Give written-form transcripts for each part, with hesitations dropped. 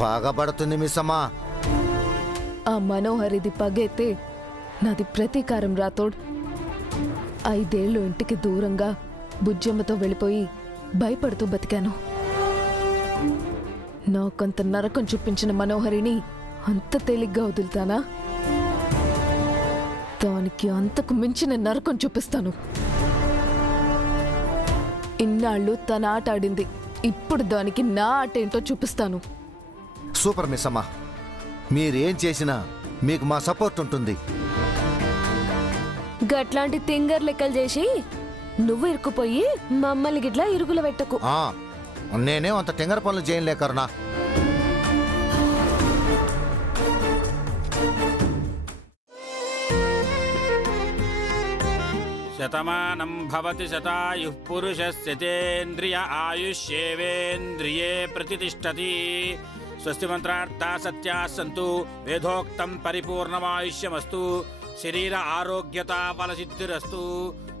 పగబడుతుంది మిస్సమ్మా. ఆ మనోహరిది పగైతే నాది ప్రతీకారం రాతోడ్. 5 ఏళ్ళు ఇంటికి దూరంగా బుజ్జమ్మతో వెళ్ళిపోయి భయపడుతూ బతికాను. నాకంత నరకం చూపించిన మనోహరిని అంత తేలిగ్గా వదులుతానా? దానికి అంతకు మించిన నరకం చూపిస్తాను. ఇన్నాళ్ళు తన ఆట ఆడింది, ఇప్పుడు దానికి నా ఆట ఏంటో చూపిస్తాను. సూపర్ మిస్సమ్మా, మీరేం చేసినా మీకు మా సపోర్ట్ ఉంటుంది. గట్లాంటి తింగర్ లెక్కలు చేసి నువ్వు ఇరుక్కుపోయి మమ్మల్ని గిట్లా ఇరుగులు పెట్టకు. నేనేం అంత తింగర పనులు చేయలే కరుణా. శతమానం భవతి శతాయుః పురుషస్యతేంద్రియ ఆయుష్యేవేంద్రియే ప్రతిష్టతి. స్వస్తి మంత్రార్థా సత్యా సంతు వేదోక్తం పరిపూర్ణమాయుష్యమస్తు. శరీర ఆరోగ్యతా బలసిద్ధిరస్తు.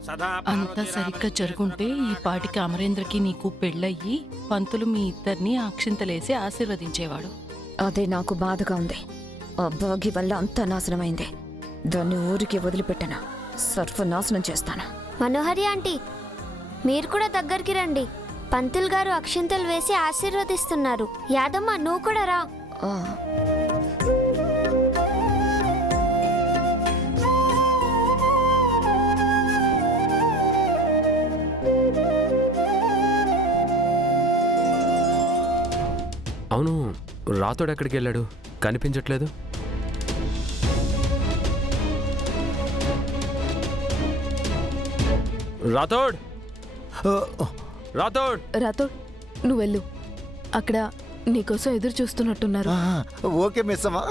సదా అంతా సరిగ్గా జరుగుంటే ఈ పాటికి అమరేంద్రకి నీకు పెళ్ళయ్యి పంతులు మీ ఇద్దరిని అక్షింతలేసి ఆశీర్వదించేవాడు. అదే నాకు బాధగా ఉంది. ఆ భాగి వల్ల అంతా నాశనమైంది. దాన్ని ఊరికి వదిలిపెట్టను, సర్వనాశనం చేస్తాను. మనోహరి ఆంటీ, మీరు కూడా దగ్గరికి రండి. పంతులు గారు అక్షింతలు వేసి ఆశీర్వదిస్తున్నారు. యాదమ్మ, నువ్వు కూడా రా. అవును, రాతోడు ఎక్కడికి వెళ్ళాడు? కనిపించట్లేదు. రాతోడ్, రాతోడ్, రాతోడ్, నువ్వు వెళ్ళు. అక్కడ నీకోసం ఎదురు చూస్తున్నట్టున్నారు. ఓకే మిస్సమ్మా.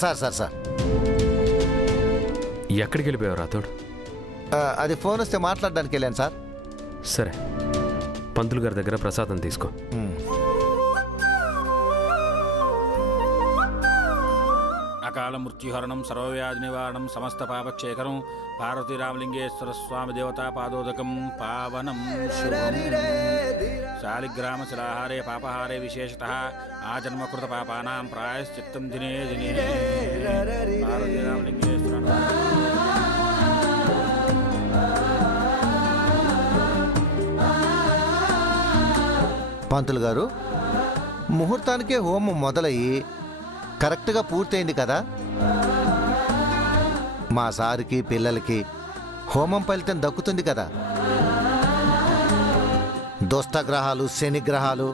సార్ ఎక్కడికి వెళ్ళిపోయావు రాతోడ్? అది ఫోన్ వస్తే మాట్లాడడానికి వెళ్ళాను సార్. సరే, పంతులు గారి దగ్గర ప్రసాదం తీసుకో. అకాల మృత్యుహరణం సర్వవ్యాధి నివారణం సమస్త పాపక్షేకరం పార్వతీ రామలింగేశ్వర స్వామి దేవతా పాదోదకం పావనం శాలిగ్రామ శిలాహారే పాపహారే విశేషతః ఆజన్మకృత పాపానాం ప్రాయశ్చిత్తం దినే దినే. పార్వతీ రామలింగేశ్వర. పంతులు గారు, ముహూర్తానికే హోమం మొదలయ్యి కరెక్ట్గా పూర్తయింది కదా. మా సార్కి పిల్లలకి హోమం ఫలితం దక్కుతుంది కదా. దుష్టగ్రహాలు శనిగ్రహాలు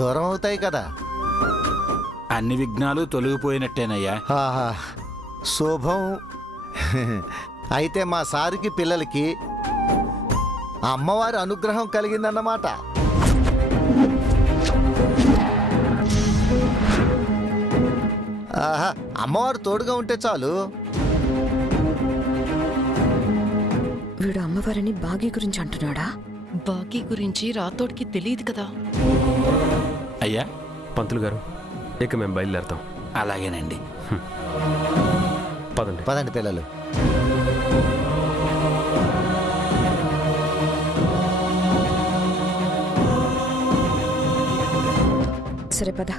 దూరం అవుతాయి కదా. అన్ని విఘ్నాలు తొలగిపోయినట్టేనయ్యా. శుభం. అయితే మా సార్కి పిల్లలకి అమ్మవారి అనుగ్రహం కలిగిందన్నమాట. అమ్మవారు తోడుగా ఉంటే చాలు. వీడు అమ్మవారిని బాగి గురించి అంటున్నాడా? బాకీ గురించి రాతోడికి తెలియదు కదా. అయ్యా, పంతులు గారు, ఇక మేము బయలుదేరుతాం. అలాగేనండి. పదండి. పదండి పిల్లలు. సరే పద.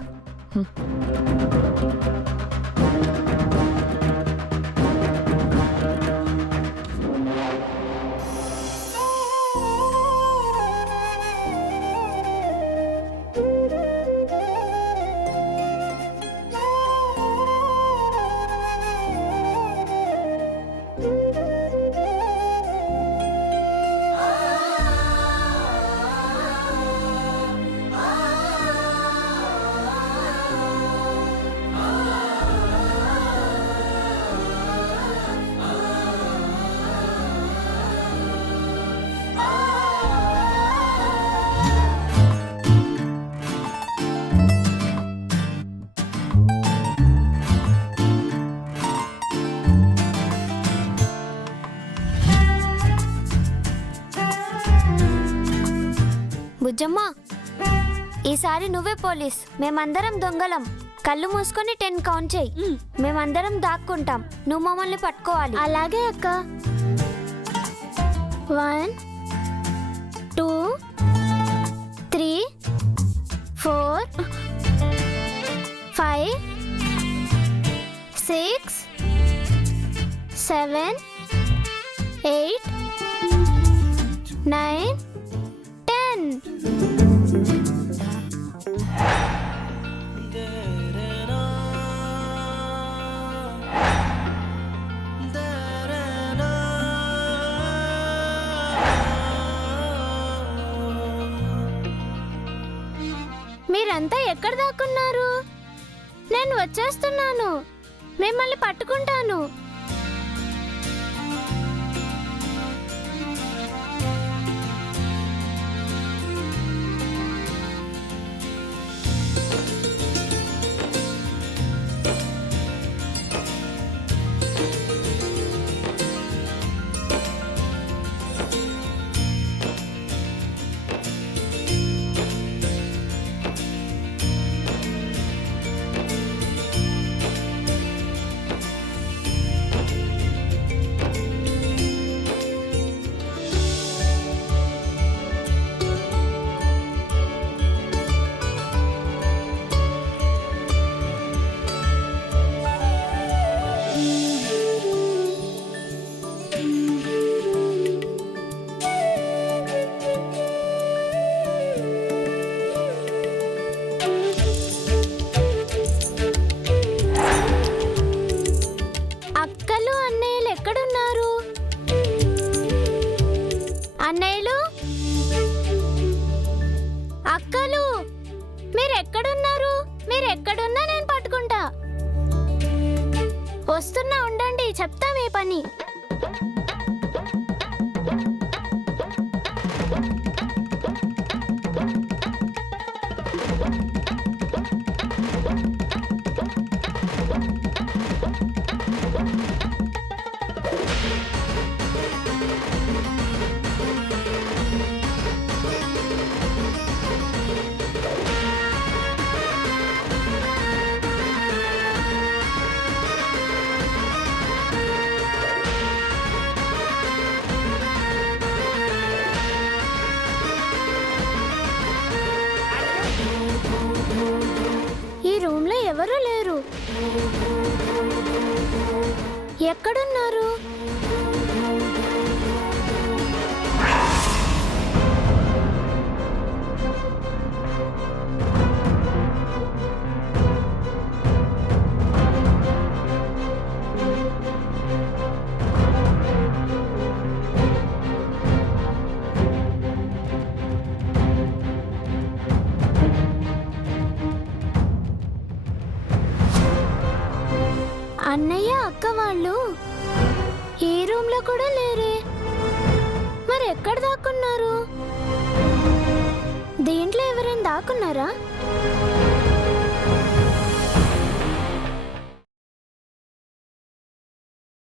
బుజ్జమ్మ, ఈసారి నువ్వే పోలీస్, మేమందరం దొంగలం. కళ్ళు మూసుకొని 10 కౌంట్ చేయి. మేమందరం దాక్కుంటాం, నువ్వు మమ్మల్ని పట్టుకోవాలి. అలాగే అక్క. 1 2 3 4 5 6 7 8 9 10. మీరంతా ఎక్కడ దాక్కున్నారు? నేను వచ్చేస్తున్నాను, మిమ్మల్ని పట్టుకుంటాను. అక్కలు అన్నయ్యలు ఎక్కడున్నారు? అన్నయ్యలు, అక్కలు, మీరెక్కడున్నారు? మీరెక్కడున్నా నేను పట్టుకుంటా. వస్తున్నా, ఉండండి, చెప్తా మీ పని. ఈ రూమ్లో ఎవరూ లేరు. ఎక్కడున్నారు? అన్నయ్య అక్క వాళ్ళు ఈ రూమ్లో కూడా లేరే. మరి ఎక్కడ దాక్కున్నారు? దీంట్లో ఎవరైనా దాక్కున్నారా?